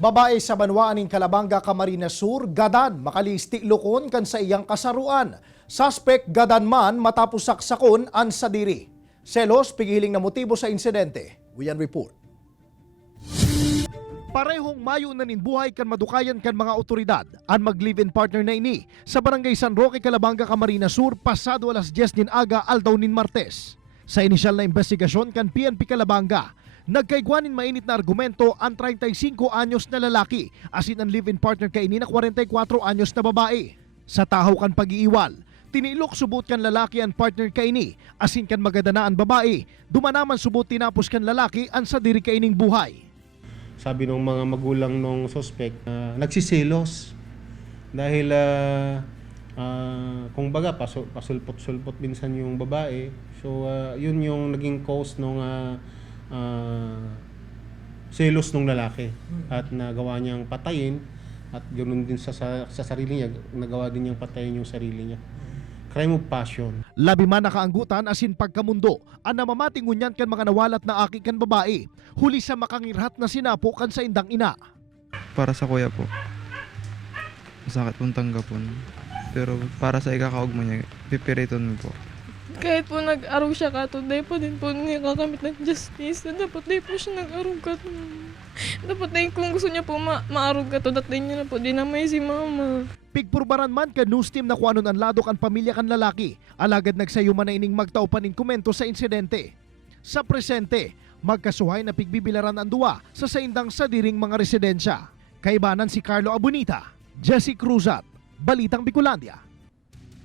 Babae sa banwaaning Calabanga, Camarines Sur, gadan makalisti lokon kan sa iyang kasaruan. Suspect gadan man matapos saksakon an sa diri. Selos pigiling na motibo sa insidente. Wiyan report. Parehong mayo na buhay kan madukayan kan mga otoridad ang mag-live-in partner na ini sa barangay San Roque, Calabanga, Camarines Sur pasado alas 10 nin aga aldaw nin Martes. Sa inisyal na investigasyon kan PNP Calabanga, nagkaigwanin mainit na argumento ang 35 anyos na lalaki asin ang live-in partner kay ini na 44 anyos na babae. Sa tahaw kan pag-iiwal, tinilok subot kan lalaki ang partner kay ini asin kan magadana ang babae, dumanaman subot tinapos kan lalaki ang sa diri kay ining buhay. Sabi ng mga magulang ng suspect, nagsisilos dahil kung baga pasulpot-sulpot minsan yung babae. So yun yung naging cause ng selos ng lalaki at nagawa niyang patayin at ganoon din sa sarili niya, nagawa din niyang patayin yung sarili niya. Crime of passion. Labi man nakaanggutan asin pagkamundo, ang namamating ngunyan kan mga nawalat na aki kan babae, huli sa makangirhat na sinapo kan sa indang ina. Para sa kuya po, masakit pong tanggapon. Pero para sa ikakaugma niya, pipiriton mo po. Kahit po nag-arog siya katoday po din po niya kakamit ng justice. Dapat din po siya nag-arog kato. Dapat din kung gusto niya po maarog kato, dapat niya na po dinamay si mama. Pigpurbaran man ka news team na kuanon ang ladok ang pamilya kan lalaki, alagad nagsayo man na ining magtaupan ng komento sa insidente. Sa presente, magkasuhay na pigbibilaran ang duwa sa saindang sa diring mga residensya. Kaibanan si Carlo Abunita, Jesse Cruzat, Balitang Bicolandia.